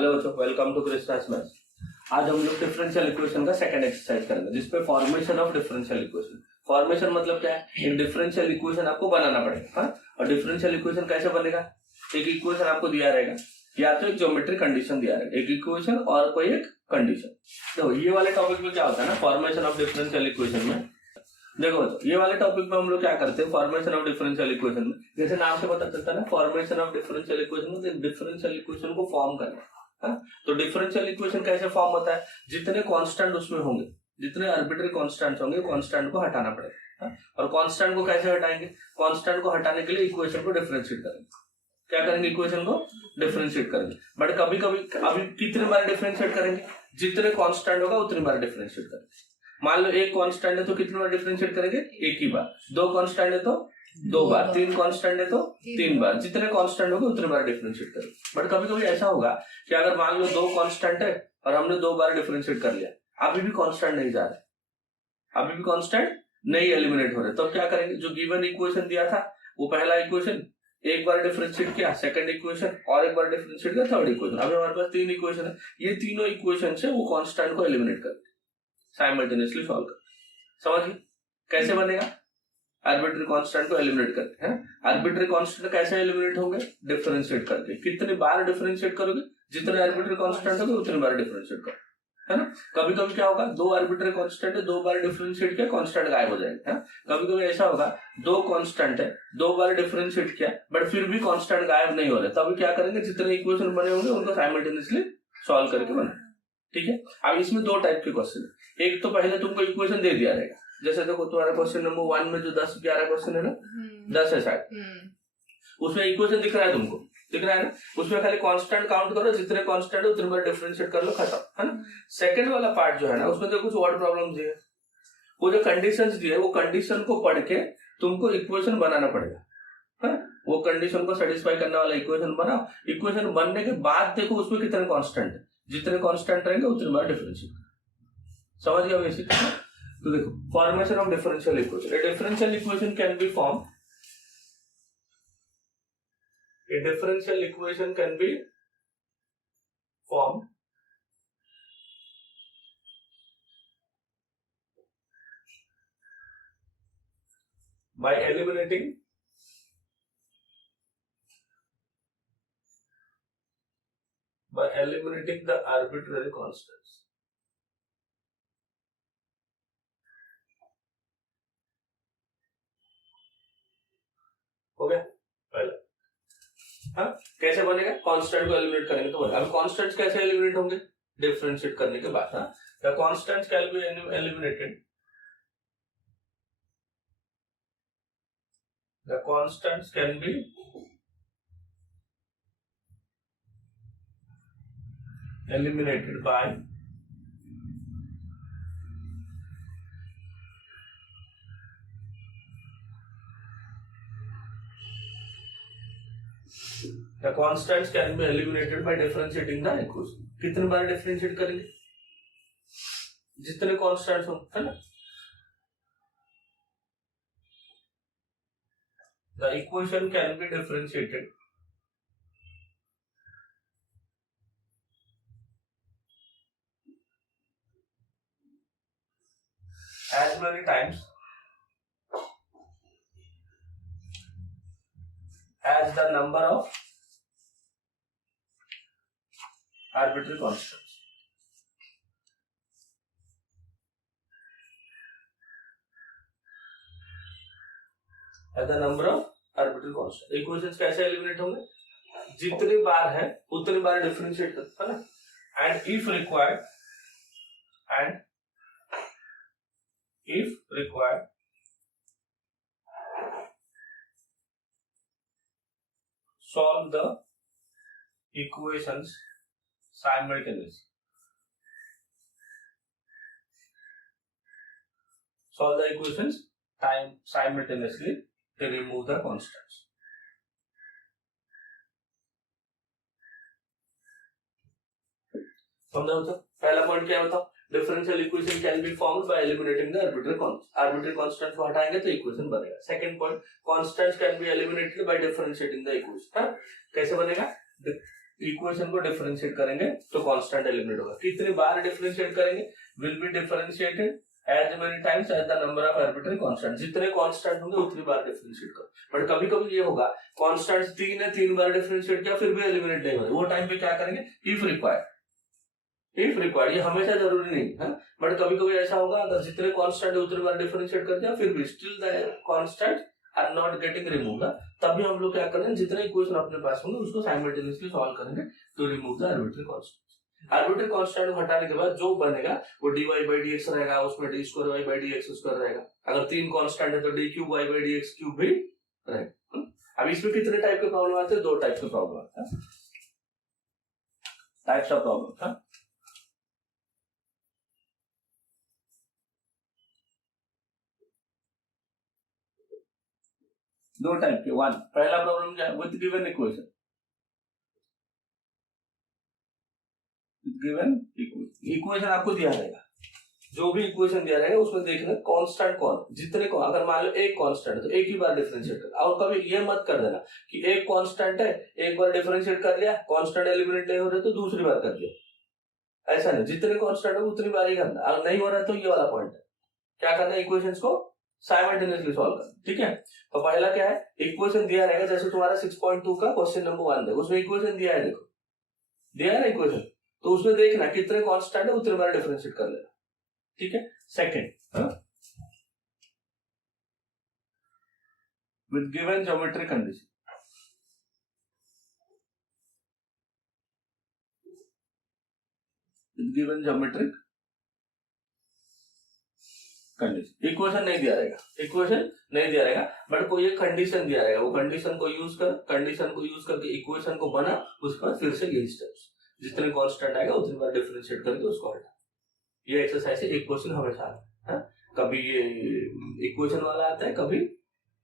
Hello बच्चों, welcome to क्रिस्टास maths. आज हम लोग डिफरेंशियल इक्वेशन का सेकंड एक्सरसाइज करेंगे जिसपे formation of differential equation. Formation मतलब क्या है? एक डिफरेंशियल इक्वेशन आपको बनाना पड़ेगा। और डिफरेंशियल इक्वेशन कैसे बनेगा? एक इक्वेशन आपको दिया रहेगा या तो एक ज्योमेट्रिक कंडीशन दिया रहेगा, एक इक्वेशन और कोई एक कंडीशन। तो ये वाले टॉपिक में क्या होता है ना, फॉर्मेशन ऑफ डिफरेंशियल इक्वेशन में देखो तो ये वाले टॉपिक में हम लोग क्या करते हैं, फॉर्मेशन ऑफ डिफरेंशियल इक्वेशन में जैसे नाम से पता चलता है ना, फॉर्मेशन ऑफ डिफरेंशियल इक्वेशन में डिफरेंशियल इक्वेशन को फॉर्म करना है। तो डिफरेंशियल इक्वेशन कैसे फॉर्म होता है? जितने कांस्टेंट उसमें होंगे, जितने आर्बिट्री कांस्टेंट्स होंगे, कांस्टेंट को हटाना पड़ेगा। और कांस्टेंट को कैसे हटाएंगे? कांस्टेंट को हटाने के लिए इक्वेशन को डिफरेंशिएट करेंगे। क्या करेंगे? इक्वेशन को डिफरेंशिएट करेंगे। बट कभी कभी अभी कितने बार डिफरेंशिएट करेंगे? जितने कांस्टेंट होगा उतनी बार डिफरेंशिएट करेंगे। मान लो एक कांस्टेंट है तो कितनी बार डिफरेंशिएट करेंगे? एक ही बार। दो कांस्टेंट है तो दो बार। तीन कांस्टेंट है तो तीन बार। जितने कांस्टेंट होंगे उतने बार डिफरेंशिएट करेंगे। बट कभी कभी ऐसा होगा कि अगर मान लो दो कांस्टेंट है और हमने दो बार डिफरेंशिएट कर लिया, अभी भी कांस्टेंट नहीं जा रहे, अभी भी कांस्टेंट नहीं एलिमिनेट हो रहे, तो क्या करेंगे? जो गिवन इक्वेशन दिया था वो पहला इक्वेशन एक बार डिफरेंशिएट किया, सेकंड इक्वेशन और एक बार डिफरेंशिएट किया, थर्ड इक्वेशन। अभी हमारे पास तीन इक्वेशन है, ये तीनों इक्वेशन से वो कांस्टेंट को एलिमिनेट करते साइमल्टेनियसली सॉल्व कर। समझिए कैसे बनेगा? आर्बिट्री कांस्टेंट को एलिमिनेट करके हैं। आर्बिट्री कांस्टेंट कैसे एलिमिनेट होंगे? डिफरेंशिएट करके। कितनी बार डिफरेंशिएट करोगे? जितने आर्बिट्री कांस्टेंट होंगे उतनी बार डिफरेंशिएट करो, है ना। कभी कभी क्या होगा, दो आर्बिट्री कांस्टेंट है, दो बार डिफरेंशिएट किया, कांस्टेंट गायब हो जाएगा। कभी कभी ऐसा होगा, दो कांस्टेंट है, दो बार डिफरेंशिएट किया बट फिर भी कांस्टेंट गायब नहीं हो रहे, तभी क्या करेंगे? जितने इक्वेशन बने होंगे उनको साइमल्टेनियसली सॉल्व करके बना। ठीक है। अब इसमें दो टाइप के क्वेश्चन है। एक तो पहले तुमको इक्वेशन दे दिया रहेगा, जैसे देखो तुम्हारा क्वेश्चन नंबर 1 में जो 10-11 क्वेश्चन है ना, 10 है शायद, उसमें इक्वेशन दिख रहा है तुमको, दिख रहा है ना। उसमें खाली कांस्टेंट काउंट करो, जितने कांस्टेंट है उतने बार डिफरेंशिएट कर लो, खत्म, है ना। सेकंड वाला पार्ट जो है ना, उसमें तो कुछ वर्ड प्रॉब्लम दिए, वो जो कंडीशंस दिए वो कंडीशन को पढ़ के तुमको इक्वेशन बनाना पड़ेगा, है। वो कंडीशन को सेटिस्फाई करने वाला इक्वेशन बनाओ। इक्वेशन बनने के बाद देखो उसमें कितने कांस्टेंट है, जितने कांस्टेंट रहेंगे उतने बार डिफरेंशिएट। समझ गया बेसिक? तो देखो, formation of differential equation. A differential equation can be formed. A differential equation can be formed by eliminating the arbitrary constants. हो गया पहला। हाँ, कैसे बनेगा? कांस्टेंट को एलिमिनेट करेंगे तो बनेगा। अब कांस्टेंट्स कैसे एलिमिनेट होंगे? डिफरेंशिएट करने के बाद। हाँ, the constants can be eliminated, the constants can be eliminated by the constants can be eliminated by differentiating the equation. कितने बार डिफरेंशिएट करेंगे? जितने कांस्टेंट्स हो, है ना। The equation can be differentiated as many times as the number of arbitrary constants. As the number of arbitrary constants. Equations कैसे eliminate होंगे? जितनी बार है उतनी बार डिफरेंशिएट करते हैं ना। And if required, solve the equations simultaneously. Solve the equations simultaneously to remove the constants. समझा? तो पहला पॉइंट क्या बताओ? Differential equation can be formed by eliminating the arbitrary constant को हटाएंगे तो इक्वेशन बनेगा। Second point, constants can be eliminated bye differentiating the equation. कैसे बनेगा? इक्वेशन को डिफरेंशिएट करेंगे तो कांस्टेंट एलिमिनेट होगा। कितनी बार डिफरेंशिएट करेंगे, will be differentiated as many times as the number of arbitrary constant, जितने कांस्टेंट होंगे उतनी बार डिफरेंशिएट करो। बट कभी कभी ये होगा कांस्टेंट 3 है, 3 बार डिफरेंशिएट किया फिर भी एलिमिनेट नहीं हो रहे, वो टाइम पे क्या करेंगे, इफ रिक्वायर्ड, ये हमेशा जरूरी नहीं है, बट कभी कभी ऐसा होगा अगर जितने कांस्टेंट है उतनी बार डिफरेंशिएट कर दिया फिर भी still the constant are not getting remove, तभी हम लोग क्या करेंगे, जितने इक्वेशन अपने पास होंगे उसको साइमल्टेनियसली सॉल्व करेंगे to remove the arbitrary constant. Arbitrary constant को हटाने के बाद जो बनेगा वो dy by dx रहेगा, उसमें d square y by dx square रहेगा। अगर 3 कांस्टेंट है तो d cube y by dx cube भी रहेगा। अब इसमें कितने टाइप के प्रॉब्लम आते हैं, 2 टाइप के प्रॉब्लम आते हैं, टाइप्स ऑफ प्रॉब्लम। 2 टाइप के। 1 पहला प्रॉब्लम क्या है, with given equation, given equation आपको दिया रहेगा, जो भी इक्वेशन दिया रहेगा उसमें देखना कांस्टेंट कौन, जितने को अगर मान लो एक कांस्टेंट है तो एक ही बार डिफरेंशिएट कर, और कभी ये मत कर देना कि एक कांस्टेंट है एक बार डिफरेंशिएट कर लिया, कांस्टेंट एलिमिनेट नहीं हो रहे तो दूसरी बार कर दिया, ऐसा नहीं, जितने कांस्टेंट है उतनी बार ही करना। अगर नहीं हो रहा है तो ये वाला पॉइंट है, क्या करना है, इक्वेशंस को साइमल्टेनियसली सॉल्व करना। ठीक है, तो पहला क्या है, इक्वेशन दिया रहेगा, जैसे तुम्हारा 6.2 का क्वेश्चन नंबर 1 देखो, उसमें इक्वेशन दिया है, देखो दिया है ना इक्वेशन, तो उसमें देखना कितने कांस्टेंट है उतने बार डिफरेंशिएट कर लेना। ठीक है, second, with given geometric condition, with given geometric condition, equation नहीं दिया रहेगा, इक्वेशन नहीं दिया रहेगा, बट कोई एक कंडीशन दिया रहेगा, वो कंडीशन को यूज करके इक्वेशन को बना, उसके बाद फिर से यही स्टेप्स, जितने कांस्टेंट आएगा उतनी बार डिफरेंशिएट करके उसको हटा। ये एक्सरसाइज है, इक्वेशन हमेशा आता है, कभी ये इक्वेशन वाला आता है, कभी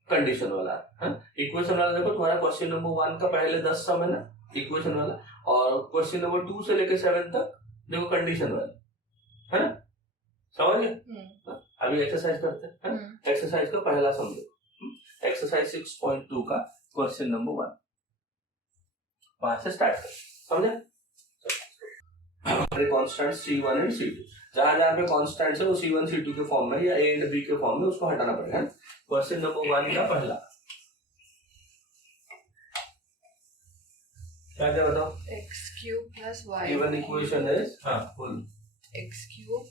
कंडीशन वाला आता है। इक्वेशन वाला देखो तुम्हारा क्वेश्चन नंबर 1 का पहले 10 सम है ना इक्वेशन वाला, और क्वेश्चन नंबर 2 से लेकर 7 तक देखो कंडीशन वाला, है ना, समझ गए। अभी एक्सरसाइज करते हैं, एक्सरसाइज का पहला सम देखो, एक्सरसाइज 6.2 का क्वेश्चन नंबर 1, वहां से स्टार्ट कर, समझे। कांस्टेंट C1 एंड C2, जहां जहां पे कांस्टेंट्स है वो C1 C2 के फॉर्म में या A एंड B के फॉर्म में, उसको हटाना पड़ेगा। क्वेश्चन नंबर 1 का पहला क्या क्या बताओ, x cube plus y given equation is, हाँ बोल, x cube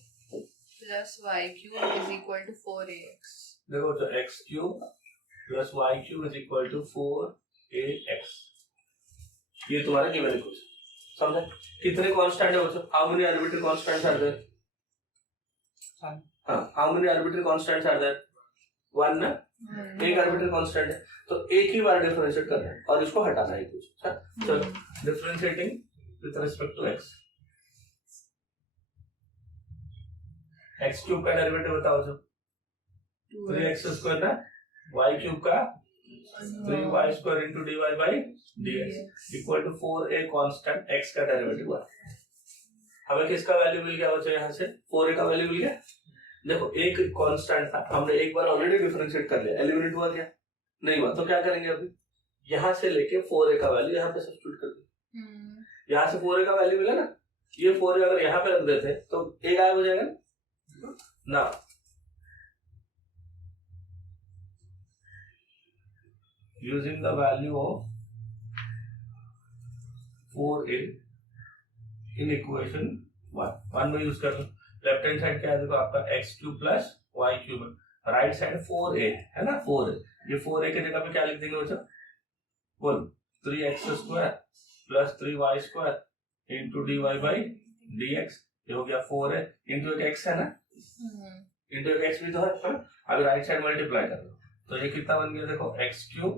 plus y cube is equal to 4ax। देखो तो x cube plus y cube is equal to 4ax, ये तुम्हारा गिवन इक्वेशन, समझे। कितने कांस्टेंट है बच्चों, how many arbitrary constants are there, हाँ how many arbitrary constants are there, 1 ना, एक आर्बिट्ररी कांस्टेंट है तो एक ही बार डिफरेंशिएट करना है और इसको हटाना है कुछ। चलो differentiating with respect to x, x cube का डेरिवेटिव बताओ जो 3x स्क्वायर ना, y क्यूब का 3y square into dy by dx equal to 4a constant x का डेरिवेटिव है। हमें किसका वैल्यू मिल गया बच्चों, यहाँ से 4a का वैल्यू मिल गया। देखो एक कांस्टेंट था, हमने एक बार ऑलरेडी डिफरेंशिएट कर लिया, एलिमिनेट हुआ क्या, नहीं हुआ, तो क्या करेंगे अभी, यहाँ से लेके 4a का वैल्यू यहाँ पे सब्स्टिट्यूट कर दिया, यहाँ से 4a का वैल्यू मिला ना, ये 4a अगर यहाँ पे रख देते तो a गायब हो जाएगा ना। Using the value of 4a in equation 1 में यूज कर लो। लेफ्ट हैंड साइड क्या है, देखो आपका x cube plus y cube, right side 4a है ना, 4a, ये 4a के जगह पे क्या लिख देंगे बच्चों, बोल 3x square plus 3y square into dy by dx, ये हो गया 4a इंटू एक x है ना, इंटू एक x भी तो है, अभी राइट साइड मल्टीप्लाई कर दो तो ये कितना बन गया, देखो x cube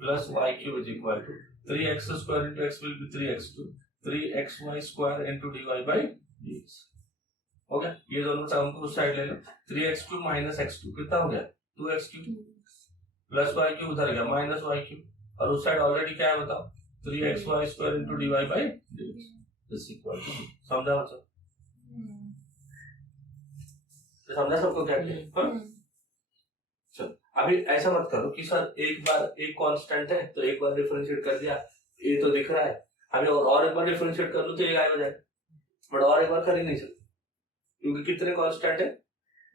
plus y cube is equal to 3x square into x will be 3x cube, 3xy square into dy by dx, हो गया। ये दोनों टर्म को उस साइड ले लो, 3x cube minus x cube कितना हो गया, 2x cube plus y cube उधर गया माइनस y क्यूब, और उस साइड ऑलरेडी क्या है बताओ, 3xy square into dy by dx is equal to, समझा बच्चों, समझा सबको क्या किया। चलो अभी ऐसा मत करो कि सर एक बार एक कांस्टेंट है तो एक बार डिफरेंशिएट कर दिया, ये तो दिख रहा है, अभी और एक बार डिफरेंशिएट कर लो तो ये गायब हो जाएगा, बट और एक बार कर ही नहीं सकते क्योंकि कितने कांस्टेंट है,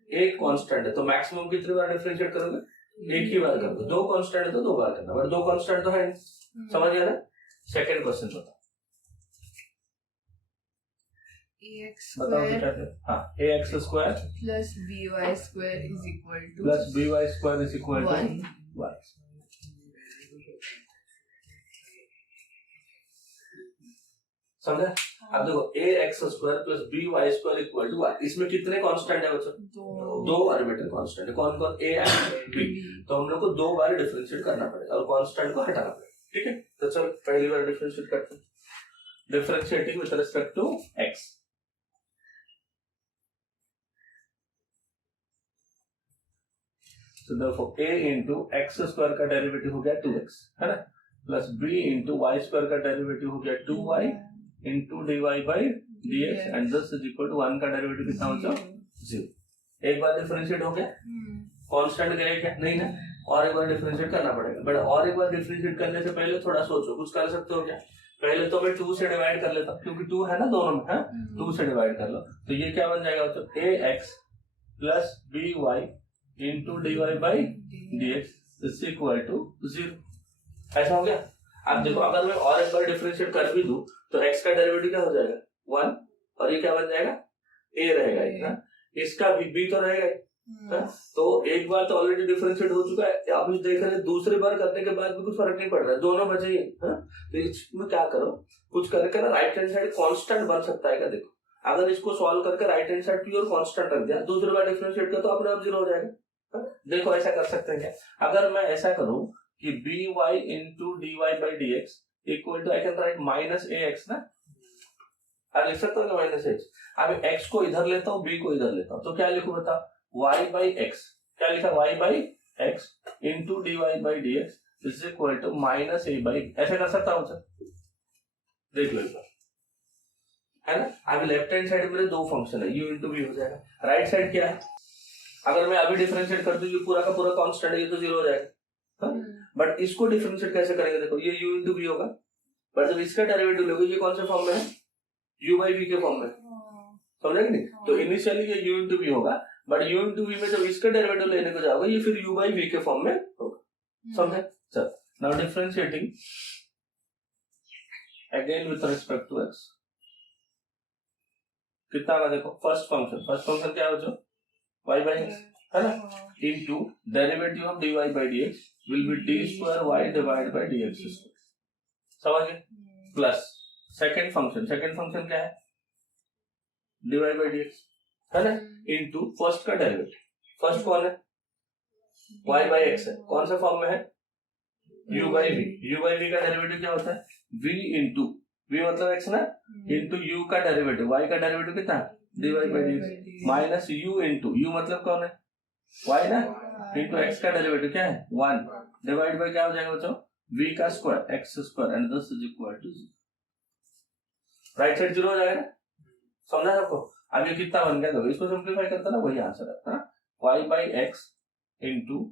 एक कांस्टेंट है, तो मैक्सिमम कितनी बार डिफरेंशिएट करोगे, एक ही बार करोगे। दो कांस्टेंट है तो दो बार करना, बट दो कांस्टेंट तो है नहीं। समझ गया ना? सेकंड क्वेश्चन बताओ, बताओ क्या है। हाँ, ax square plus by square is equal to plus by square is equal to 1. 1। समझा? अब देखो ax square plus by square equal to 1, इसमें कितने कांस्टेंट है बच्चों, दो आर्बिट्ररी कांस्टेंट है। कौन कौन, a एंड b। तो हम लोग को दो बार डिफरेंशिएट करना पड़ेगा और कांस्टेंट को हटाना पड़ेगा। ठीक है, तो चल पहली बार डिफरेंशिएट करते हैं, differentiating with respect to x। तो देखो a इंटू एक्स स्क्वायर का डेरिवेटिव हो गया 2x, है ना, plus b into y square का डेरिवेटिव हो गया 2y into dy by dx and this is equal to 1 का डेरिवेटिव कितना हो जाए 0। एक बार डिफरेंशिएट हो गया, कांस्टेंट गए क्या, नहीं ना, और एक बार डिफरेंशिएट करना पड़ेगा। बट और एक बार डिफरेंशिएट करने से पहले थोड़ा सोचो, कुछ कर सकते हो क्या? पहले तो मैं 2 से डिवाइड कर लेता हूँ क्योंकि 2 है ना दोनों में, है 2 से डिवाइड कर लो, तो ये क्या बन जाएगा बच्चों, ax plus by into dy by dx is equal to 0। ऐसा हो गया। अब देखो अगर मैं और एक बार डिफरेंशिएट कर भी दूं तो x का डेरिवेटिव क्या हो जाएगा 1, और ये क्या बन जाएगा a रहेगा, इतना इसका भी b तो रहेगा ही। तो एक बार तो ऑलरेडी डिफरेंशिएट हो चुका है, आप देख रहे हैं दूसरी बार करने के बाद भी कुछ फर्क नहीं पड़ रहा है, दोनों बचे ही। तो इसमें क्या करो, कुछ करके ना राइट हैंड साइड कांस्टेंट बन सकता है क्या, देखो अगर इसको सॉल्व करके right hand side pure constant रख दिया, दूसरी बार डिफरेंशिएट कर तो अपने आप 0 हो जाएगा। देखो ऐसा कर सकते हैं क्या, अगर मैं ऐसा करूं कि by into dy by dx equal to I can write minus ax ना, अब लिख सकता हूँ माइनस x। अब x को इधर लेता हूँ, b को इधर लेता हूँ, तो क्या लिखूं बता, y बाई x, क्या लिखा y by x into dy by dx is equal to minus a by, ऐसे कर सकता हूँ सर, देख लो एक बार, है ना। अभी लेफ्ट हैंड साइड में दो फंक्शन है, u इंटू v हो जाएगा, राइट साइड क्या है, अगर मैं अभी डिफरेंशिएट कर दूं ये पूरा का पूरा कांस्टेंट है, ये तो 0 हो जाएगा। बट इसको डिफरेंशिएट कैसे करेंगे, देखो ये u इंटू v होगा, बट जब इसका डेरिवेटिव लोगे ये कौन से फॉर्म में है, u बाई v के फॉर्म में, समझा कि नहीं। तो इनिशियली ये u इंटू v होगा, बट u इंटू v में जब इसका डेरिवेटिव लेने को जाओगे ये फिर u बाई v के फॉर्म में होगा, समझे। चल now differentiating again with respect to x, कितना आगा देखो, फर्स्ट फंक्शन क्या हो जो y बाई x, है ना, into derivative of dy by dx will B d square y divide by dx square, समझ गए, प्लस सेकंड फंक्शन क्या है, dy बाई dx, है ना, इनटू फर्स्ट का डेरिवेटिव, फर्स्ट कौन है y बाई x है, कौन सा फॉर्म में है u बाई v का डेरिवेटिव क्या होता है v इंटू v मतलब x ना, इंटू u का डेरिवेटिव, y का डेरिवेटिव कितना dy by dx minus u into u मतलब कौन है y ना, इंटू x का डेरिवेटिव क्या है 1 डिवाइड बाई क्या हो जाएगा बच्चों v का square x square and this is equal to 0, right side 0 हो जाएगा, समझा आपको। अब ये कितना बन गया, तो इसको सिंपलीफाई करता ना वही आंसर है, y बाई x इंटू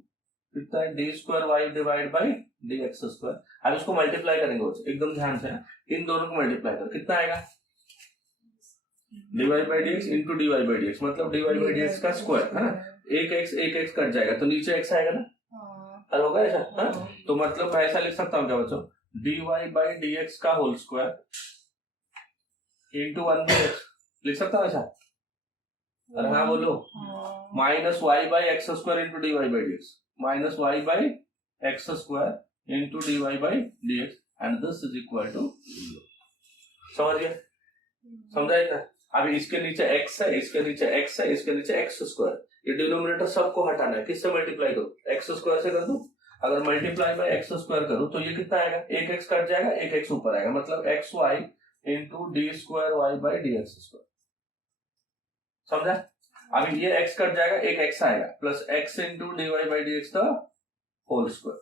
कितना है d square y divide by D x square. अब इसको मल्टीप्लाई करेंगे एकदम ध्यान से, इन दोनों को मल्टीप्लाई कर कितना आएगा dy by D x into dy by D x, मतलब dy बाई डी एक्स का स्क्वायर, है ना, एक x कट जाएगा तो नीचे x आएगा ना, और होगा ऐसा, हाँ? तो मतलब मैं ऐसा लिख सकता हूँ क्या बच्चों, dy बाई डी एक्स का whole square into 1 by x, लिख सकता हूँ ऐसा, अरे हाँ बोलो, minus y by x square into D Y by D x, minus y by x square into D Y by D x and this is equal to 0, समझ गए, समझा इतना। अभी इसके नीचे x है, इसके नीचे x है, इसके नीचे x स्क्वायर, ये डिनोमिनेटर सबको हटाना है, किससे मल्टीप्लाई करूं, x स्क्वायर से कर दूं, अगर मल्टीप्लाई बाय x स्क्वायर करूं तो ये कितना आएगा, एक x कट जाएगा, एक x ऊपर आएगा, मतलब x y into d square Y by D x square, समझा। अभी ये x कट जाएगा, एक x आएगा, plus x into D Y by D x का होल स्क्वायर,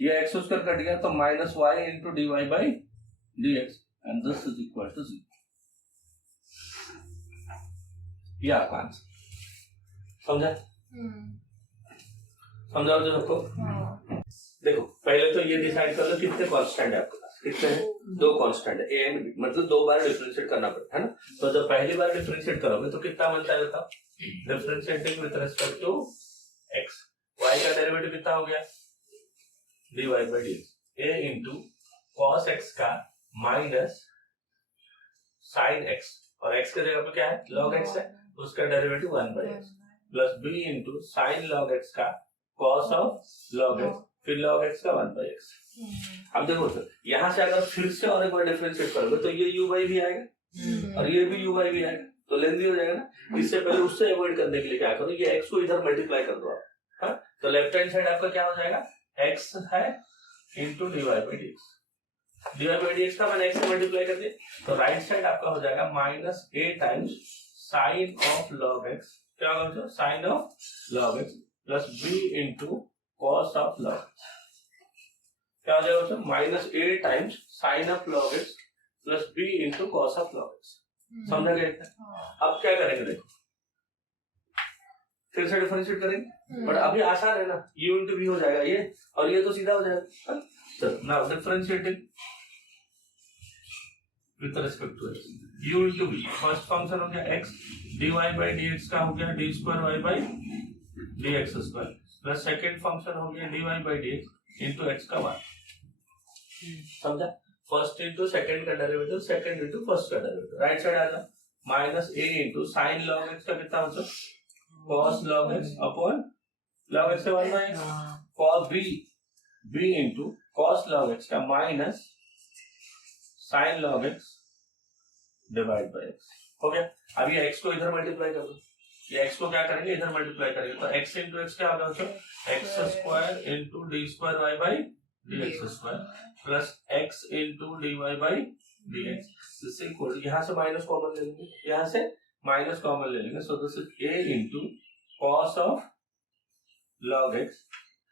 ये x स्क्वायर कट गया तो minus y into D Y by D x and this is equal to 0, ये आपका आंसर, समझा, समझाओ जो सबको। देखो पहले तो ये डिसाइड कर लो कितने कांस्टेंट है आपके पास, कितने हैं? दो कांस्टेंट है ए एंड बी, मतलब दो बार डिफरेंशिएट करना पड़ता है ना। तो जब पहली बार डिफरेंशिएट करोगे तो कितना बनता है बताओ? Differentiating with respect to x, y का डेरिवेटिव कितना हो गया? dy by dx, a into cos x का माइनस sin x, और x के जगह पे क्या है? log x है, उसका derivative 1 by x plus b into sin log x का cos of log x, फिर log x का 1 by x। अब देखो तो यहाँ से अगर फिर से और एक बार डिफरेंशिएट करोगे तो ये u by भी आएगा और ये भी u by भी आएगा, तो लेंथी हो जाएगा ना। इससे पहले उससे अवॉइड करने के लिए क्या करो, ये x को इधर मल्टीप्लाई कर दो आप, हाँ? तो लेफ्ट हैंड साइड आपका क्या हो जाएगा? x है into dy by dx, dy by dx का मैंने x से मल्टीप्लाई कर दिया, तो राइट साइड आपका हो जाएगा minus a times sine of log x, क्या होगा? Sine of log x plus b into cos of log x, क्या हो जाएगा? Minus a times sine of log x plus b into cos of log x। समझा गया? अब क्या करेंगे देखो, फिर से डिफरेंशिएट करेंगे, बट अभी आसान है ना, u इंटू v हो जाएगा ये, और ये तो सीधा हो जाएगा। चलो now differentiating with respect to x, u into v, first function हो गया x, dy by dx का हो गया d square y by dx square, plus second function हो गया dy by dx into x का 1। समझा? फर्स्ट इंटू सेकंड का डेरिवेटिव, सेकंड इंटू फर्स्ट का डेरिवेटिव, राइट साइड आ जाओ, minus a into sign log x का कितना होता है? cos log x upon log x का 1 by x, cos b into cos log x का minus sin log x divide by x। हो गया। अब ये x को इधर मल्टीप्लाई कर दो, ये x को क्या करेंगे? इधर मल्टीप्लाई करेंगे, तो x इंटू x क्या होगा? x square into d square Y by D x square plus x into D Y by D x, इससे इक्वल, यहाँ से माइनस कॉमन ले लेंगे, यहाँ से माइनस कॉमन ले लेंगे, सो this is a into cos of log x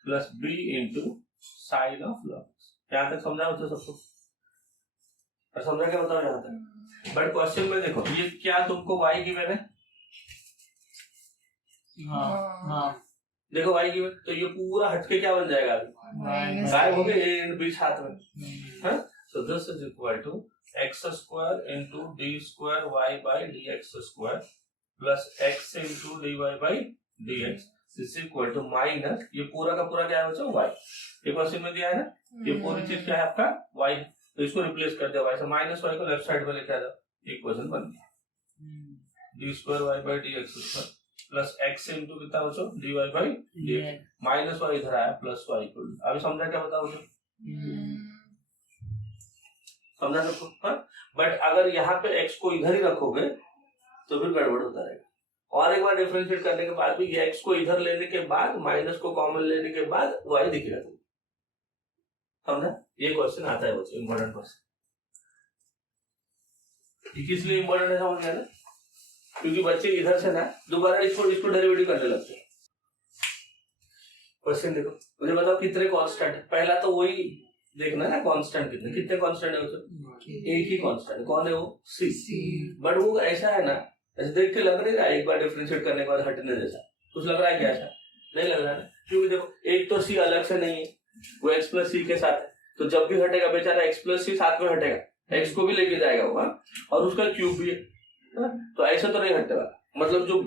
plus b into sine of log x। यहाँ तक समझा बच्चों सबको? और समझा क्या बताओ यहाँ तक? बट क्वेश्चन में देखो, ये क्या तुमको y गिवन है? हाँ। देखो y गिवन, तो ये पूरा हटके क्या बन जाएगा? गायब हो गए a एंड b साथ में, हाँ? So this is equal to x square into d square y by D x square plus x into D Y by D x is equal to minus, ये पूरा का पूरा क्या है बच्चों? y। ये क्वेश्चन में दिया है ना, ये पूरी चीज क्या है आपका? y, तो इसको रिप्लेस कर दिया y से, माइनस y को लेफ्ट साइड में लेके आ जाओ, इक्वेशन बन गया d square y by D x square plus x into कितना बच्चों? D Y by D x, minus y इधर आया प्लस y इक्वल। अभी समझा क्या बताओ बच्चों? समझा सबको? हाँ, बट अगर यहाँ पे x को इधर ही रखोगे तो फिर गड़बड़ होता रहेगा। और एक बार डिफरेंशिएट करने के बाद भी ये x को इधर लेने के बाद माइनस को कॉमन लेने के बाद y दिखेगा तुम, समझा? ये क्वेश्चन आता है बच्चों, इम्पोर्टेंट क्वेश्चन। किस लिए इम्पोर्टेंट है समझ गया ना? क्योंकि बच्चे इधर से ना दोबारा इसको डेरिवेटिव करने लगते हैं। क्वेश्चन देखो, मुझे बताओ कितने कांस्टेंट है? पहला तो वही देखना है ना, कांस्टेंट कितने कांस्टेंट है बच्चों? एक ही कांस्टेंट, कौन है वो? सी। बट वो ऐसा है ना, ऐसे देख के लग नहीं रहा है एक बार डिफरेंशिएट करने के बाद हटने जैसा, कुछ लग रहा है क्या? ऐसा नहीं लग रहा है, क्योंकि देखो एक तो सी अलग से नहीं है, वो x प्लस सी के साथ है, तो जब भी हटेगा बेचारा x प्लस सी साथ में हटेगा, x को भी लेके जाएगा वो, और उसका क्यूब भी है, तो ऐसा तो नहीं हटेगा। मतलब जो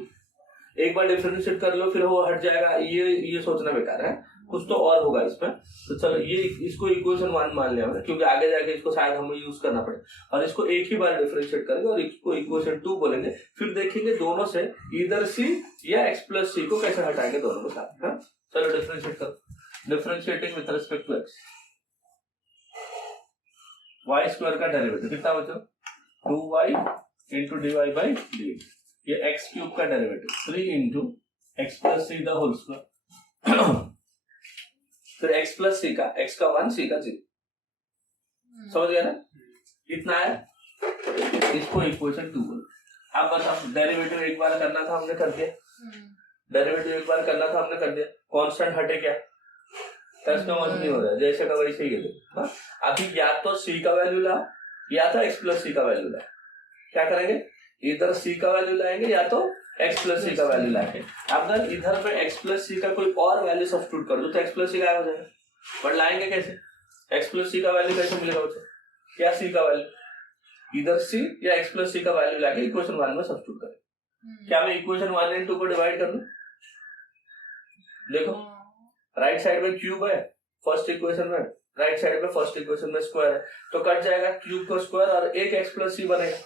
एक बार डिफरेंशिएट कर लो फिर वो हट जाएगा, ये सोचना बेकार है, कुछ तो और होगा इसमें। तो चलो ये इसको इक्वेशन 1 मान लिया मैंने, क्योंकि आगे जाके इसको शायद हमें यूज करना पड़े, और इसको एक ही बार डिफरेंशिएट करेंगे और इसको इक्वेशन 2 बोलेंगे, फिर देखेंगे दोनों से इधर सी या x प्लस सी को कैसे हटाएंगे दोनों को साथ। हाँ, चलो डिफरेंशिएट करो। Differentiating with respect to x, y square का डेरिवेटिव कितना बच्चों? 2y into D Y by D x, ये x क्यूब का derivative 3 into x plus c the whole square, फिर x प्लस सी का x का 1 सी का 0। समझ गया ना? इतना है, इसको इक्वेशन 2 बोलो। अब बताओ डेरिवेटिव एक बार करना था हमने कर दिया, डेरिवेटिव एक बार करना था हमने कर दिया, कांस्टेंट हटे क्या? इसका मतलब नहीं हो रहा है, जैसे का वैसे ही है। अभी या तो सी का वैल्यू लाओ या तो x प्लस सी का वैल्यू लाओ। क्या करेंगे? इधर c का वैल्यू लाएंगे या तो x प्लस सी का वैल्यू लाएंगे। अगर इधर पे x प्लस सी का कोई और वैल्यू सब्स्टिट्यूट कर दो तो x प्लस सी गायब हो जाएगा, बट लाएंगे कैसे? x प्लस सी का वैल्यू कैसे मिलेगा बच्चों? क्या सी का वैल्यू, इधर सी या एक्स प्लस सी का वैल्यू लाके इक्वेशन 1 में सब्स्टिट्यूट करें। क्या मैं इक्वेशन 1 एंड 2 को डिवाइड कर लूं? देखो राइट साइड में क्यूब है फर्स्ट इक्वेशन में, राइट साइड में फर्स्ट इक्वेशन में स्क्वायर है, तो कट जाएगा क्यूब को स्क्वायर और एक एक्स प्लस सी बनेगा,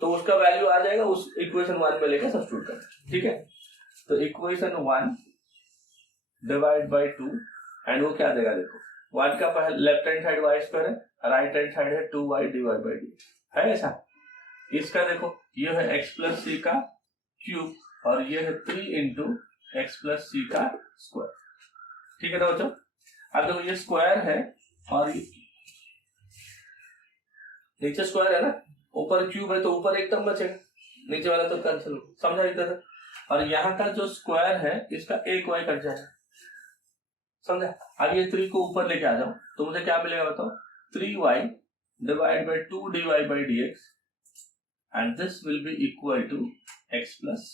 तो उसका वैल्यू आ जाएगा उस इक्वेशन 1 में लेकर सब्स्टिट्यूट करना। ठीक है, तो इक्वेशन 1 डिवाइड बाय 2 एंड वो क्या देगा, देखो 1 का पहले left hand side y square है, राइट हैंड साइड है 2y डिवाइड बाय डी है ऐसा। इसका देखो ये है x प्लस सी का क्यूब और ये है 3 इंटू एक्स प्लस सी का स्क्वायर। ठीक है ना बच्चों, अब देखो ये स्क्वायर है और नीचे स्क्वायर है ना, ऊपर क्यूब है तो ऊपर एकदम बचेगा, नीचे वाला तो कैंसिल हो, समझा इधर। और यहाँ का जो स्क्वायर है इसका एक y कट जाएगा, समझा। अब ये 3 को ऊपर लेके आ जाओ तो मुझे क्या मिलेगा बताओ, 3y divide by 2 dy by dx and this will be equal to x plus,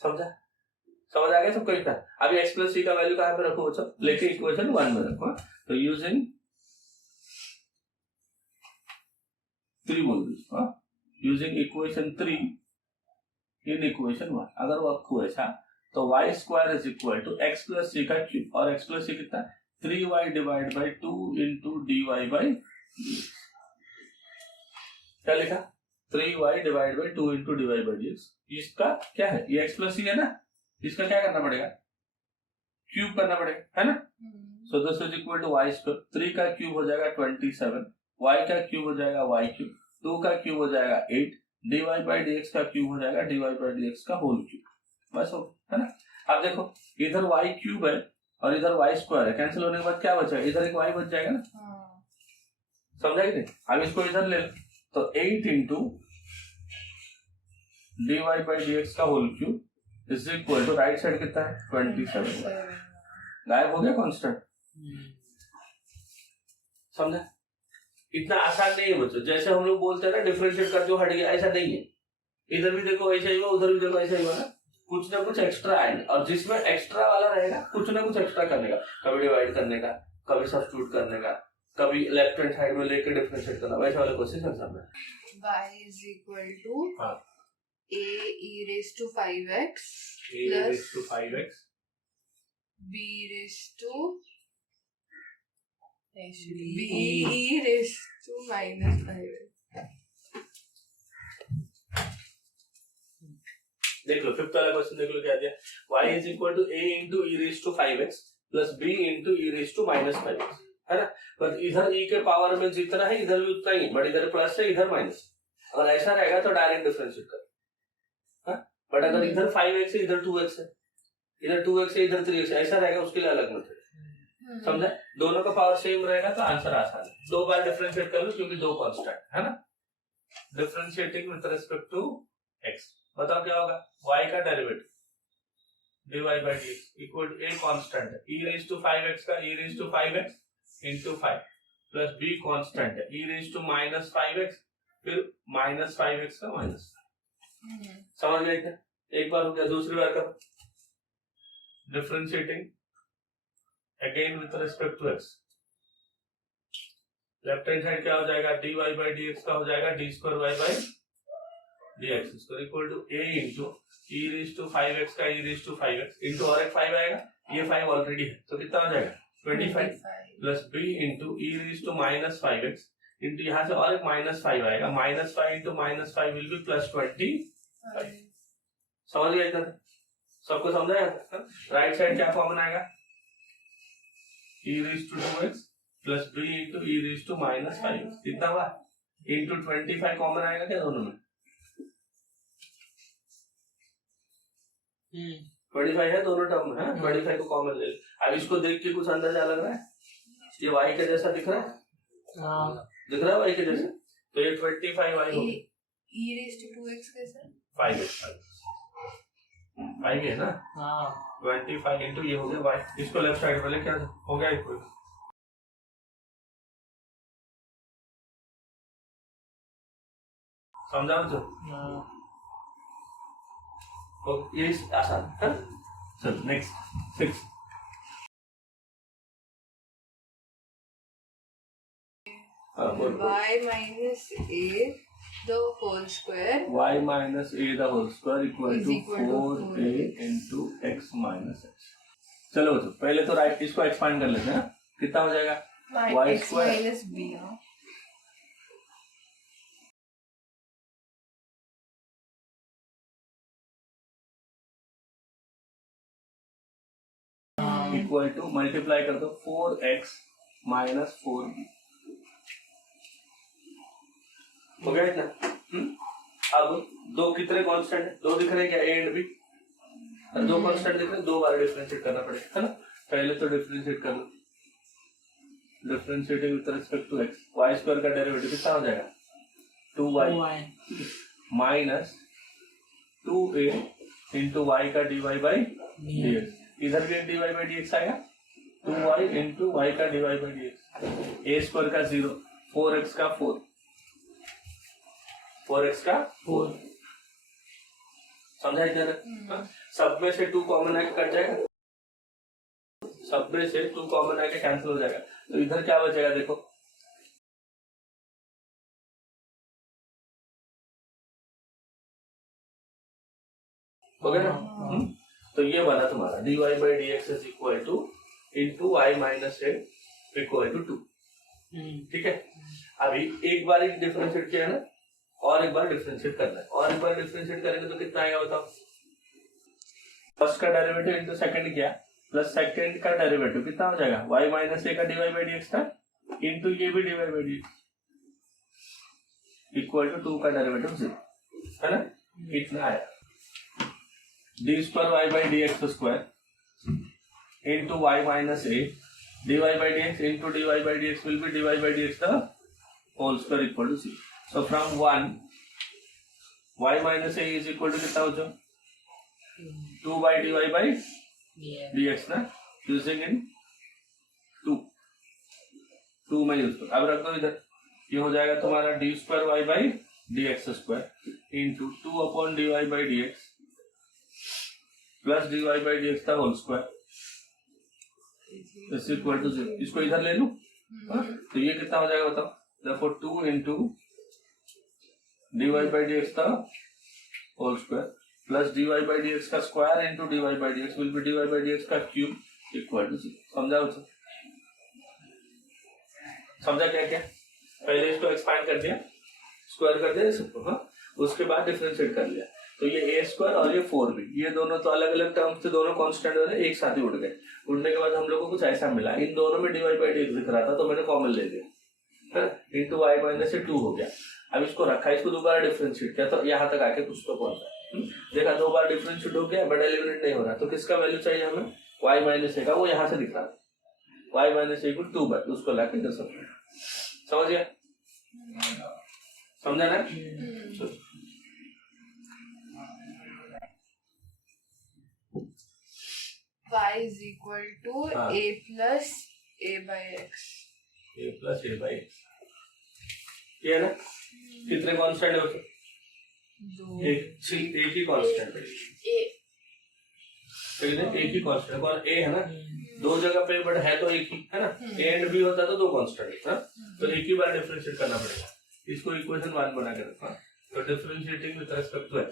समझा, समझ आ गया सबको इतना। अभी x प्लस सी का वैल्यू कहाँ पे रखो बच्चों, लेके इक्वेशन 1 में रखो। तो यूजिंग 3 बोल दो, यूजिंग इक्वेशन 3 इन इक्वेशन 1, अगर वो आपको ऐसा तो y square is equal to x plus सी का क्यूब और x प्लस सी कितना 3y divide by 2 into D Y by, क्या लिखा 3y divide by 2 into D Y by D. इसका क्या है, ये x प्लस सी है ना, इसका क्या करना पड़ेगा, क्यूब करना पड़ेगा है ना। So this is equal to y square, 3 का क्यूब हो जाएगा 27, y का क्यूब हो जाएगा y क्यूब, 2 का क्यूब हो जाएगा 8, dy बाई dx का क्यूब हो जाएगा dy बाई dx का होल क्यूब, बस हो है ना। अब देखो इधर y क्यूब है और इधर y स्क्वायर है, कैंसिल होने के बाद क्या बचेगा, इधर एक y बच जाएगा ना, समझा कि नहीं। अब इसको इधर ले लो तो 8 इंटू dy बाई dx का whole cube is equal to right side कितना है 27, गायब हो गया कांस्टेंट, समझा। इतना आसान नहीं है बच्चों, जैसे हम लोग बोलते हैं ना डिफरेंशिएट कर जो हट गया, ऐसा नहीं है। इधर भी देखो ऐसा ही हुआ, उधर भी देखो ऐसा ही हुआ ना, कुछ ना कुछ एक्स्ट्रा आएगा और जिसमें एक्स्ट्रा वाला रहेगा कुछ ना कुछ एक्स्ट्रा करने का, कभी डिवाइड करने का, कभी सब्स्टिट्यूट करने का, कभी लेफ्ट हैंड साइड में लेकर डिफरेंशिएट करना, वैसे वाले क्वेश्चन आंसर में y is equal to a e raised to 5x a plus raised to 5x b raised to b e raised to minus 5x। देख लो फिफ्थ वाला क्वेश्चन देख लो क्या दिया, y is equal to a into e raise to 5x plus b into e raise to minus 5x है ना। पर इधर e के पावर में जितना है इधर भी उतना ही, बट इधर प्लस है इधर माइनस, अगर ऐसा रहेगा तो डायरेक्ट डिफरेंशिएट कर, बट अगर इधर 5x है इधर 2x है, इधर 2x है इधर 3x है, ऐसा रहेगा उसके लिए अलग मेथड, समझा। दोनों का पावर सेम रहेगा तो आंसर आसान है, 2 बार डिफरेंशिएट कर लो क्योंकि 2 कांस्टेंट है ना। Differentiating with respect to x, बताओ क्या होगा, y का डेरिवेटिव dy by dx equal to a constant है, e रेज टू 5x का e raise to 5x into 5 plus b constant है e raise to minus 5x फिर माइनस 5x का माइनस, समझ गए क्या। एक बार हो गया, दूसरी बार करो, differentiating again with respect to x, left hand side क्या हो जाएगा dy बाई dx का हो जाएगा d square y by dx square equal to a into e raise to 5x का e raise to 5x into और एक 5 आएगा, ये 5 ऑलरेडी है तो कितना हो जाएगा 25 plus b into e raise to minus 5x into यहाँ से और एक माइनस 5 आएगा, minus 5 into minus 5 will be plus 20। समझ गया इतना, सबको समझा है। राइट साइड क्या फॉर्मूला आएगा e raise to 2x plus b into e raise to minus 5x कितना हुआ इंटू 25 कॉमन आएगा क्या दोनों में, 25 है दोनों टर्म में, 25 को कॉमन ले। अब इसको देख के कुछ अंदाजा लग रहा है, ये y के जैसा दिख रहा है, दिख रहा है y के जैसा, तो ये 25y हो गया, e raised to 2x कैसा 5x 5 है ना, 25 इंटू ये हो गया y, इसको लेफ्ट साइड पे लेके आ जाओ, हो गया इक्वल, समझा तो ये आसान है। चल next 6 y minus a the whole square y minus a the whole square equal is to equal to 4a into x minus x. चलो तो पहले तो राइट इसको एक्सपांड कर लेते हैं ना, कितना हो जाएगा y x square minus b. Equal to multiply कर दो 4x माइनस 4b हो गया इतना। अब दो कितने कांस्टेंट है, दो दिख रहे हैं क्या, a एंड b, और दो कांस्टेंट दिख रहे हैं, दो बार डिफरेंशिएट करना पड़ेगा है ना। पहले तो डिफरेंशिएट कर लो, differentiating with respect to x, y square का डेरिवेटिव कितना हो जाएगा 2y minus 2a into y का dy बाई dx, इधर भी dy बाई dx आएगा 2y इंटू y का dy by dx, a square का 0, 4x का 4, 4x का 4, समझा इधर। सब में से 2 कॉमन आके कट जाएगा, सब में से 2 कॉमन आके कैंसिल हो जाएगा, तो इधर क्या बचेगा देखो, हो गया ना। तो ये बना तुम्हारा dy by dx is equal to into y minus a equal to 2। ठीक है, अभी एक बार डिफरेंशिएट किया ना, और एक बार डिफरेंशिएट करना है, और एक बार डिफरेंशिएट करेंगे तो कितना आएगा बताओ, फर्स्ट का डेरिवेटिव इंटू सेकंड किया प्लस सेकंड का डेरिवेटिव कितना हो जाएगा y माइनस ए का dy बाई dx था इंटू ये भी dy by dx equal to 2 का डेरिवेटिव 0 है ना, इतना आया d square y by dx square into y minus a dy by dx into dy by dx will be dy by dx the whole square equal to 0। So from 1 y minus a is equal to कितना हो जाए 2 by dy by dx ना, using in 2 में use करो। अब रख दो इधर, ये हो जाएगा तुम्हारा D square Y by D x square into 2 upon D Y by D X plus D Y by D x का whole square is equal to 0। इसको इधर ले लूं, तो ये कितना हो जाएगा बताओ, therefore 2 into D Y by D x का whole square plus dy by dx का square into dy by dx will be dy by dx का क्यूब इक्वल टू 0। समझा उसे, समझा क्या क्या, पहले इसको एक्सपांड कर दिया, स्क्वायर कर दिया सबको, हाँ, उसके बाद डिफरेंशिएट कर लिया, तो ये a स्क्वायर और ये 4b, ये दोनों तो अलग अलग टर्म थे, दोनों कांस्टेंट वाले एक साथ ही उड़ गए। उड़ने के बाद हम लोग को कुछ ऐसा मिला, इन दोनों में dy by dx दिख रहा था तो मैंने कॉमन ले लिया इंटू y माइनस से 2 हो गया। अब इसको रखा, इसको दोबारा डिफरेंशिएट किया तो यहाँ तक आके कुछ तो पहुंचा, देखा 2 बार डिफरेंशिएट हो गया बट एलिमिनेट नहीं हो रहा, तो किसका वैल्यू चाहिए हमें, y माइनस ए का, वो यहाँ से दिख रहा है y माइनस ए इक्वल 2 बार, उसको लाके इधर समझ गया, समझा ना। y is equal to a plus a by x, a plus A by x, ये है ना, कितने कांस्टेंट है उसमें, एक ही कांस्टेंट है, एक ही कांस्टेंट, कौन ए है ना, दो जगह पे बट है तो एक ही है ना, ए एंड बी होता तो 2 कांस्टेंट है, तो एक ही बार डिफरेंशिएट करना पड़ेगा। इसको इक्वेशन 1 बना के रखना, तो differentiating with respect to x,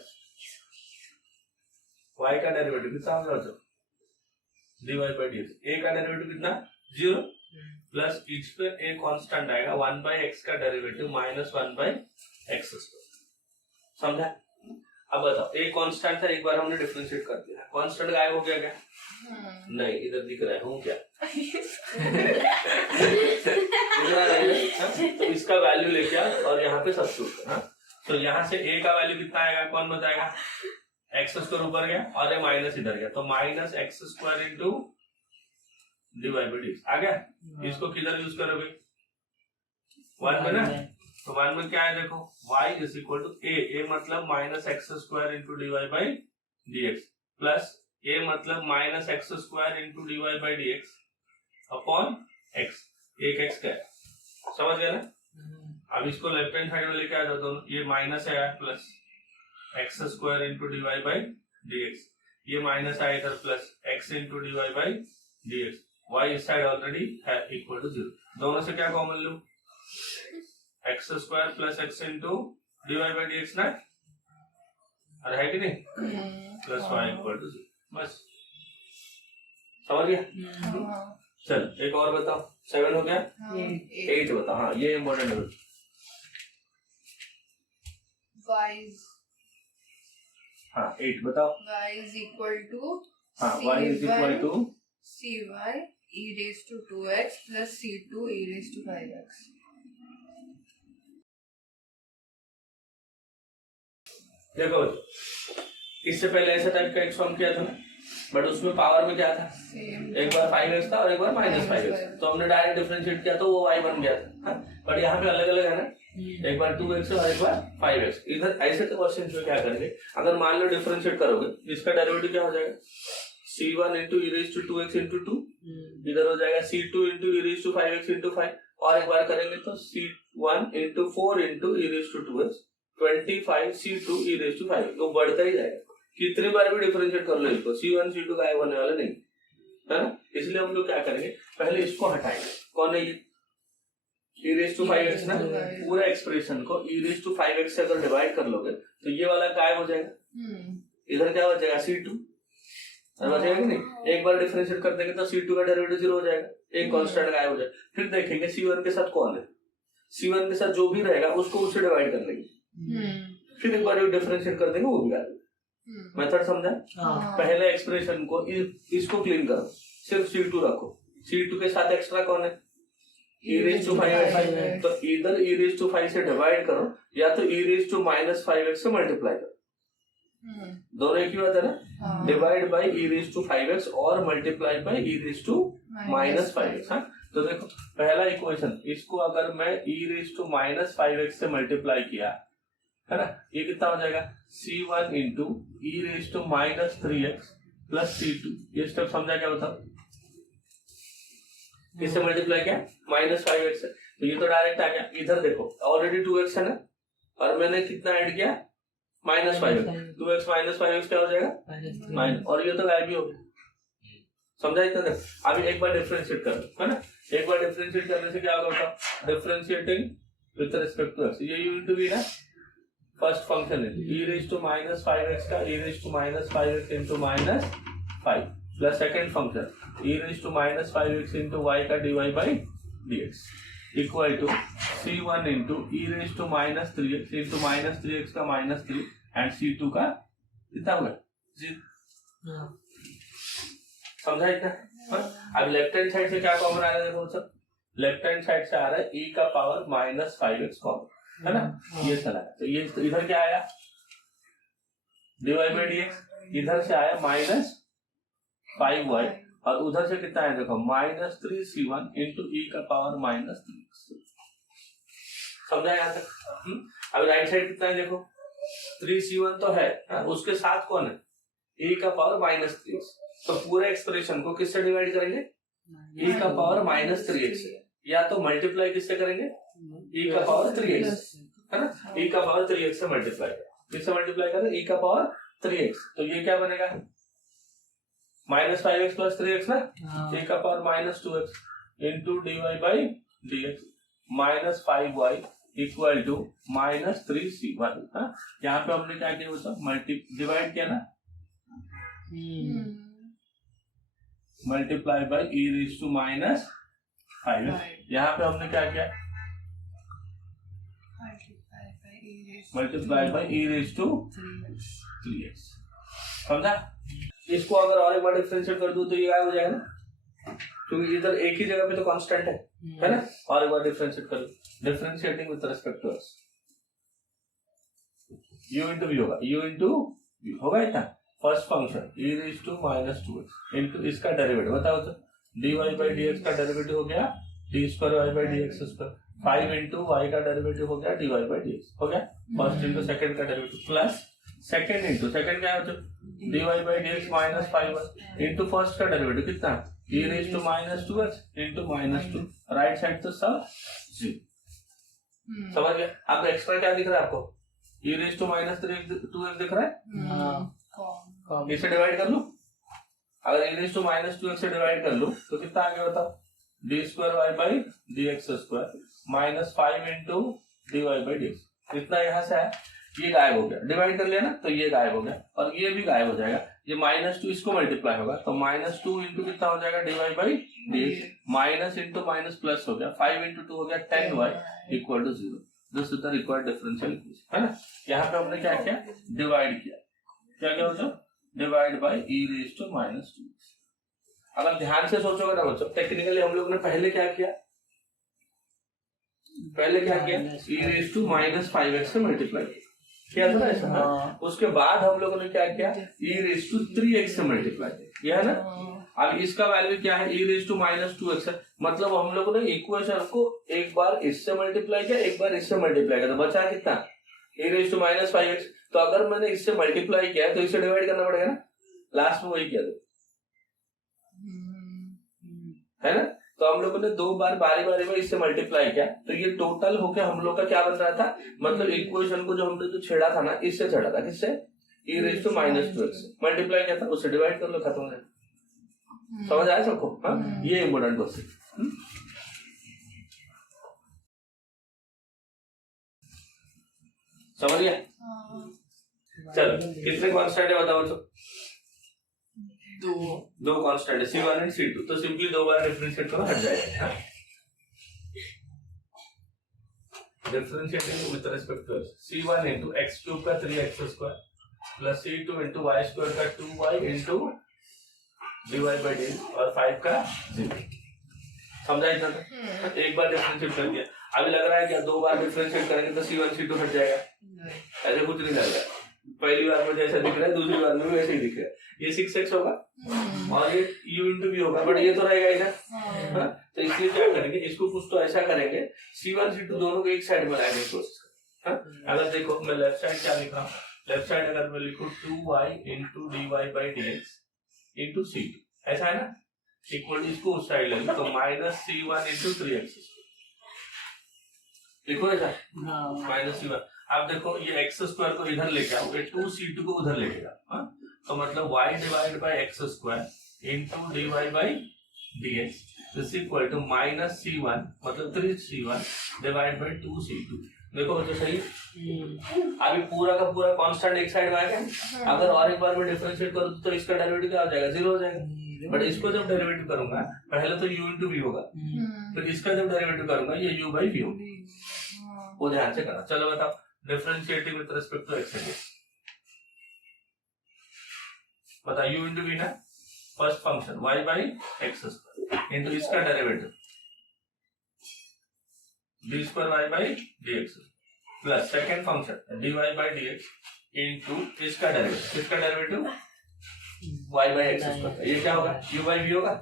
y का डेरिवेटिव कितना होगा तो dy by dx, a का डेरिवेटिव कितना 0 प्लस इस पे a कांस्टेंट आएगा 1 by x का derivative minus 1 by x square, समझा। अब बताओ, a कांस्टेंट था, एक बार हमने डिफरेंशिएट कर दिया, कांस्टेंट गायब हो गया क्या, नहीं, इधर दिख रहा है, हूँ क्या दिख रहा है, तो इसका वैल्यू लेके आ और यहाँ पे सब्स्टिट्यूट कर, तो यहाँ से a का वैल्यू कितना आएगा, कौन बताएगा, एक्स स्क्वायर ऊपर गया और ये माइनस इधर गया, तो minus X square into D Y by D आ गया। इसको किधर यूज करोगे, 1 में ना, तो 1 में क्या है देखो, y is equal to A मतलब minus X square into D Y by D X plus A मतलब minus X square into D Y by D X upon X, एक एक्स का है, समझ गया ना। अब इसको लेफ्ट हैंड साइड में लेके आ जाओ, दोनों ये माइनस है plus x square into D Y by D x, ये माइनस आया इधर plus x into D Y by D x, y इस साइड ऑलरेडी है इक्वल टू 0, दोनों से क्या कॉमन लूं, x square plus x into D Y by D x ना, अरे है कि नहीं, प्लस वाई इक्वल टू 0, बस समझ गया। हाँ चल एक और बताओ, 7 हो गया, हाँ 8 बताओ। हाँ ये इम्पोर्टेंट है। y is हाँ 8 बताओ। y is equal to हाँ y is equal to cy e raised to 2x plus c2 e raised to 5x। देखो इससे पहले ऐसा टाइप का एक सॉल्व किया था ना, बट उसमें पावर में क्या था, एक बार 5x था और एक बार -5x, तो हमने डायरेक्ट डिफरेंशिएट किया तो वो y बन गया था। बट यहाँ पे अलग अलग है ना, एक बार 2x और एक बार 5x। इधर ऐसे के क्वेश्चन में क्या करेंगे, अगर मान लो डिफरेंशिएट करोगे इसका डेरिवेटिव क्या हो जाएगा, c1 into e raise to 2x into 2, इधर हो जाएगा c2 into e raise to 5x into 5, और एक बार करेंगे तो c1 into 4 into e raise to 2x 25 c2 e raise to 5, वो बढ़ता ही जाएगा। कितनी बार भी डिफरेंशिएट कर लो इसको, c1 c2 गायब होने वाला नहीं है ना, इसलिए हम लोग क्या करेंगे, पहले इसको हटाएंगे। कौन है ये, e raised to 5x ना, पूरा एक्सप्रेशन को e raised to 5x से अगर डिवाइड कर लोगे तो ये वाला गायब हो जाएगा, इधर क्या बचेगा c2, बचेगा कि नहीं। एक बार डिफरेंशिएट कर देंगे तो c2 का डेरिवेटिव 0 हो जाएगा, एक कांस्टेंट गायब हो जाएगा। फिर देखेंगे c1 के साथ कौन है, c1 के साथ जो भी रहेगा उसको उससे डिवाइड कर लेंगे, फिर एक बार डिफरेंशिएट कर देंगे वो भी गायब। मेथड समझा। पहले एक्सप्रेशन को इसको क्लीन करो, सिर्फ c2 रखो, c2 के साथ एक्स्ट्रा कौन है, e raised to 5x, तो इधर e raised to 5 से डिवाइड करो या तो e raised to -5x से मल्टीप्लाई करो, दोनों एक ही बात है ना, divide by e raised to 5x और multiply by e raised to -5x। हाँ तो देखो पहला इक्वेशन, इसको अगर मैं e raised to -5x से मल्टीप्लाई किया है ना, ये कितना हो जाएगा, c1 into e raised to -3x plus c2। ये स्टेप समझा क्या बताओ, किससे मल्टीप्लाई किया, -5x से, तो ये तो डायरेक्ट आ गया। इधर देखो ऑलरेडी 2x है ना, और मैंने कितना ऐड किया, -5x, 2x -5x क्या हो जाएगा, और ये तो गायब ही हो गया। समझा इतना देखो। अभी एक बार डिफरेंशिएट करो, है ना, एक बार डिफरेंशिएट करने से क्या होगा, differentiating with respect to x, ये u इंटू v ना, फर्स्ट फंक्शन है e रेज टू -5x का e raise to -5x into -5 plus second function e raise to -5x into y का dy by dx equal to c1 into e raise to -3x into -3x का -3 and c2 का कितना हुआ, समझा इतना। अब left hand side से क्या कॉमन आ रहा है, देखो सब लेफ्ट हैंड साइड से आ रहा है e का पावर -5x कॉमन, है ना, ये चला है, तो ये तो इधर क्या आया, dy बाई dx, इधर से आया -5y, और उधर से कितना है देखो -3c1 इंटू e का पावर -3x। समझा यहाँ तक। अब राइट साइड कितना है देखो, 3c1 तो है, उसके साथ कौन है, e का पावर -3x, तो पूरे एक्सप्रेशन को किससे डिवाइड करेंगे, e का पावर -3x, या तो मल्टीप्लाई किससे करेंगे, e का पावर 3x, है ना, e का पावर 3x से मल्टीप्लाई करें, किससे मल्टीप्लाई करें, e का पावर 3x, तो ये क्या बनेगा, -5x प्लस 3x ना, e का power -2x into dy by dx -5y equal to -3c1। यहाँ पे हमने क्या किया, वो मल्टी डिवाइड किया ना, multiply by e raise to -5x, यहाँ पे हमने क्या किया, multiply by e raise to 3x। समझा। इसको अगर और एक बार डिफरेंशिएट कर दूं तो ये गायब हो जाएगा ना, क्योंकि इधर एक ही जगह पे तो कांस्टेंट है ना, और एक बार डिफरेंशिएट कर, differentiating with respect to x, u into v होगा, u इंटू v होगा इतना, first function e raise to -2x into इसका डेरिवेटिव बताओ तो dy बाई dx का डेरिवेटिव हो गया d square y by dx square, 5 into y का डेरिवेटिव हो गया dy बाई dx हो गया, फर्स्ट इंटू सेकंड का derivative plus second into second क्या है, dy by dx -5y into first का डेरिवेटिव कितना, e raise to -2x into -2, right side तो सब 0। समझ गए। अब एक्स्ट्रा क्या दिख रहा है आपको, e रेज टू -2x दिख रहा है, इसे डिवाइड कर लो, अगर e रेज टू -2x से डिवाइड कर लो तो कितना आ गया बताओ, d square y by dx square -5 into divide by dx। इतना यहाँ से है, ये गायब हो गया, डिवाइड कर लिया ना तो ये गायब हो गया और ये भी गायब हो जाएगा। ये -2 इसको मल्टीप्लाई होगा तो -2 इंटू कितना हो जाएगा divide by dx, minus into minus plus हो गया, 5 इंटू 2 हो गया 10y equal to 0। This is the required differential equation, है ना। यहाँ पे हमने क्या किया, डिवाइड किया, क्या क्या बच्चों, डिवाइड बाई e⁻²। अगर ध्यान से सोचोगे ना बच्चों, टेक्निकली हम लोग ने पहले क्या किया, e⁻5x से मल्टीप्लाई किया था ना ऐसा, हाँ। उसके बाद हम लोगों ने क्या किया, e⁻3x से मल्टीप्लाई किया, है ना। अब इसका वैल्यू क्या है, e⁻2x है, मतलब हम लोगों ने इक्वेशन को एक बार इससे मल्टीप्लाई किया, एक बार इससे मल्टीप्लाई किया, तो बचा कितना, e⁻5x। तो अगर मैंने इससे मल्टीप्लाई किया तो इससे डिवाइड करना पड़ेगा ना, लास्ट में वही किया था, है ना। तो हम लोगों ने 2 बार बारी बारी में इससे मल्टीप्लाई किया, तो ये टोटल होके हम लोग का क्या बन रहा था, मतलब इक्वेशन को जो हमने जो छेड़ा था ना, इससे छेड़ा था, किससे, e⁻2x मल्टीप्लाई किया था, उससे डिवाइड कर लो, खत्म हो जाए। समझ आया सबको, हाँ। ये इम्पोर्टेंट क्वेश्चन, समझ गया। चलो कितने कॉन्स्टेंट है बताओ तो, दो कांस्टेंट है, C1 एंड C2। तो सिंपली 2 बार डिफरेंशिएट करो, हट जाएगा। Differentiating with respect to C1 into x³ का 3x² plus C2 into y² का 2y into dy by dx और 5 का 0। समझा इतना तो? एक बार डिफरेंशिएट कर दिया, अभी लग रहा है क्या 2 बार डिफरेंशिएट करेंगे तो C1 C2 हट जाएगा, ऐसे कुछ नहीं लग रहा है। पहली बार में जैसा दिख रहा है, दूसरी बार में भी वैसे ही दिख रहा है। ये 6x होगा और ये u into v होगा, बट ये तो रहेगा इधर, हाँ। तो इसलिए क्या करेंगे, इसको कुछ तो ऐसा करेंगे, C1 C2 दोनों को एक साइड में लाने की कोशिश करें। अगर देखो मैं लेफ्ट साइड क्या लिख रहा हूँ, लेफ्ट साइड अगर मैं लिखूं 2y into dy by dx into C2, ऐसा है ना, इक्वल इसको उस साइड लेंगे तो -C1 into 3x लिखो ऐसा, -C1। अब देखो ये x² को इधर लेके आओ, ये 2C2 को उधर लेके आओ, हाँ। तो मतलब y divide by x² into dy by dx is equal to -C1 मतलब 3C1 डिवाइड बाय 2C2। देखो बच्चों सही, अभी पूरा का पूरा कांस्टेंट एक साइड में आ गया। अगर और एक बार में डिफरेंशिएट करूं तो इसका डेरिवेटिव क्या हो जाएगा, 0 हो जाएगा। बट इसको जब डेरिवेटिव करूंगा, पहले तो u into v होगा, फिर इसका जब डेरिवेटिव करूंगा ये u by v होगा, वो ध्यान से करना। चलो बताओ, differentiating with respect to x है, बता u into v ना, first function y by x² into इसका derivative d² y by dx plus second function dy by dx into इसका डेरिवेटिव y by x²। ये क्या होगा, u by v होगा,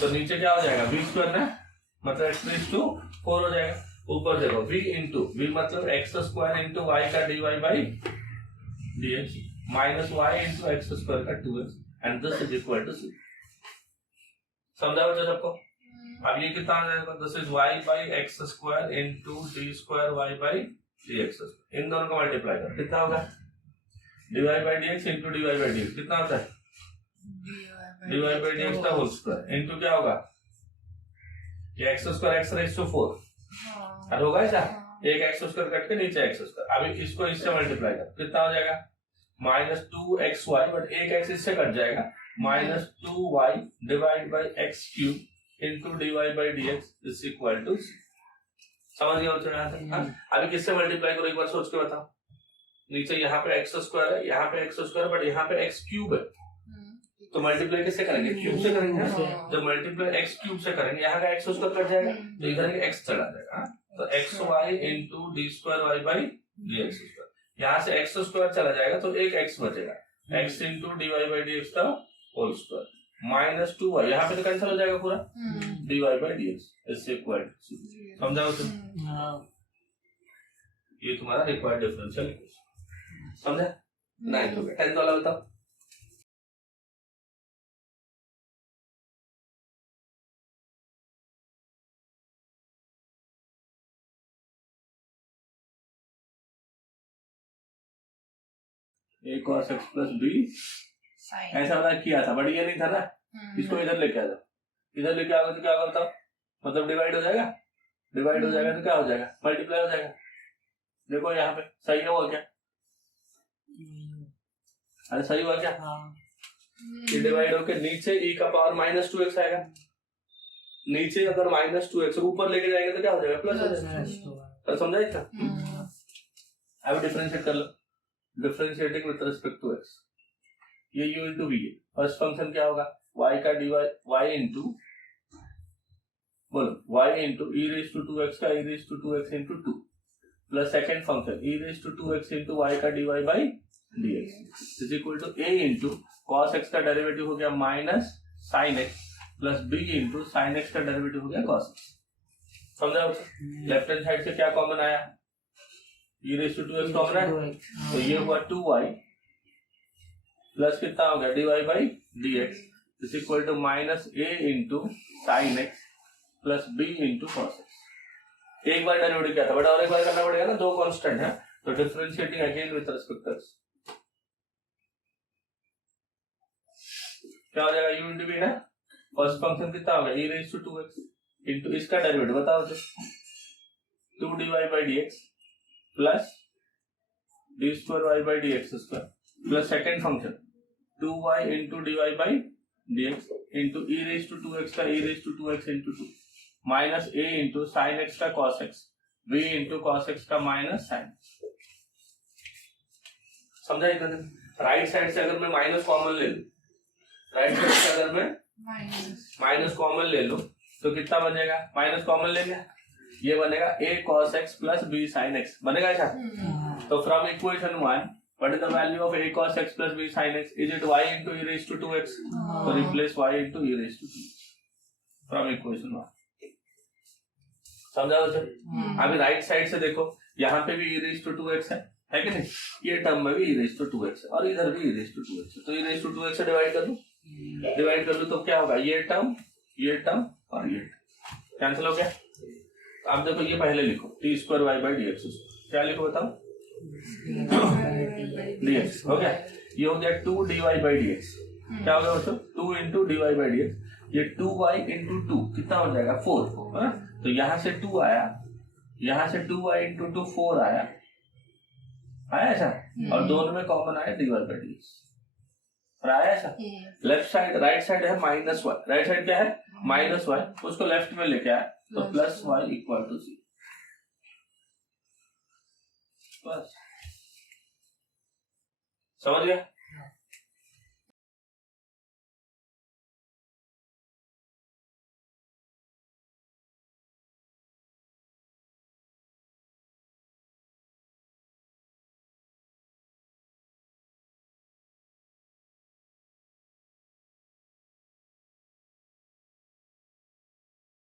तो नीचे क्या हो जाएगा v² ना, मतलब x⁴ हो जाएगा। ऊपर देखो v into v मतलब x² into y का dy by dx minus y into x² का 2x and this is equal to c। समझा बच्चों सबको? अब ये कितना आ जाएगा, this is y by x² into d² y by dx। इन दोनों को मल्टीप्लाई कर कितना होगा, dy by dx into dy by dx कितना होता है, dy by dx का होल स्क्वायर इनटू क्या होगा, ये x² x⁴ और होगा ऐसा, एक x² कट के नीचे x²। अभी इसको इससे मल्टीप्लाई कर कितना हो जाएगा, -2xy, बट एक x इससे कट जाएगा, -2y divide by x³ into dy by dx is equal to c। समझ गया बच्चों? अभी किससे मल्टीप्लाई करो एक बार सोच के बताओ। नीचे यहाँ पे x² है, यहाँ पे x², बट यहाँ पे x³ है, तो मल्टीप्लाई किससे करेंगे, क्यूब से करेंगे। जब मल्टीप्लाई x³ से करेंगे, यहाँ का x² कट जाएगा तो इधर x चला जाएगा, तो xy into d² y by dx²। यहाँ से x² चला जाएगा तो एक x बचेगा, x into dy by dx का होल स्क्वायर -2y, यहाँ पे तो कैंसिल हो जाएगा पूरा, dy by dx is equal to c। समझा तुम? ये तुम्हारा रिक्वायर्ड डिफरेंशियल इक्वेशन। समझा? 9th हो गया। 10th वाला बताओ। a cos x plus b ऐसा वाला किया था, बट ये नहीं था ना, इसको इधर लेके आ जाओ, इधर लेके आओगे तो क्या होगा बताओ, मतलब डिवाइड हो जाएगा, डिवाइड हो जाएगा तो क्या हो जाएगा, मल्टीप्लाई हो जाएगा, देखो यहाँ पे सही है हुआ क्या? अरे सही हुआ क्या? ये डिवाइड होके नीचे e का पावर -2x आएगा। नीचे अगर -2x ऊपर लेके जाएंगे तो क्या हो जाएगा? प्लस हो जाएगा। तो समझा इसका? अब डिफरेंशिएट कर लो। Differentiating with respect to x, ये u इंटू v है। फर्स्ट फंक्शन क्या होगा? y का dy y इंटू बोलो y into e raise to 2x का e raise to 2x into 2 plus second function e raise to 2x into y का dy by dx is equal to a into cos x का derivative हो गया minus sin x plus b into sin x का derivative हो गया cos x। समझा? Left hand side से क्या कॉमन आया? e raise to 2x common आया, तो ये हुआ 2y प्लस कितना हो गया? dy by dx is equal to minus a into sin x plus b into cos x। एक बार डेरिवेटिव किया था बट और एक बार करना पड़ेगा ना, दो कांस्टेंट है तो differentiating again with respect to x क्या हो जाएगा? u इंटू v ना, फर्स्ट फंक्शन कितना होगा? e raise to 2x into इसका डेरिवेटिव बताओ तो 2 dy by dx plus d square y by dx square plus second function 2y into dy by dx into e raise to 2x का e raise to 2x into 2 minus a into sine x का cos x b into cos x का minus sign. समझा इधर? Right side से अगर मैं minus common ले लूं, राइट साइड से अगर मैं माइनस कॉमन ले लूं तो कितना बनेगा? माइनस कॉमन लेंगे, ये बनेगा a cos x plus b sin x बनेगा ऐसा। तो from equation 1 what is the value of a cos x plus b sin x? Is it y into e raised to 2x? So replace y into e raised to 2x from equation 1। समझा sir? अभी right side से देखो, यहाँ पे भी e raised to 2x है कि नहीं? ये टर्म में भी e raised to 2x है और इधर भी e raised to 2x है, तो e raised to 2x से डिवाइड कर लूं तो क्या होगा? ये टर्म और ये कैंसिल हो गया। अब देखो ये पहले लिखो t square y by dx, क्या लिखो बताओ? dx हो गया। ये हो गया 2 dy बाई dx, क्या हो गया बच्चों? 2 इंटू dy बाई dx, ये 2y इंटू 2 कितना हो जाएगा? 4 है? तो यहाँ से 2 आया, यहाँ से 2y इंटू 2 4 आया ऐसा, और दोनों में कॉमन आया dy बाई dx और आया ऐसा। लेफ्ट साइड राइट साइड है माइनस y, राइट साइड क्या है? माइनस y, उसको लेफ्ट में लेके आया तो प्लस y इक्वल टू 0। बस समझ गया?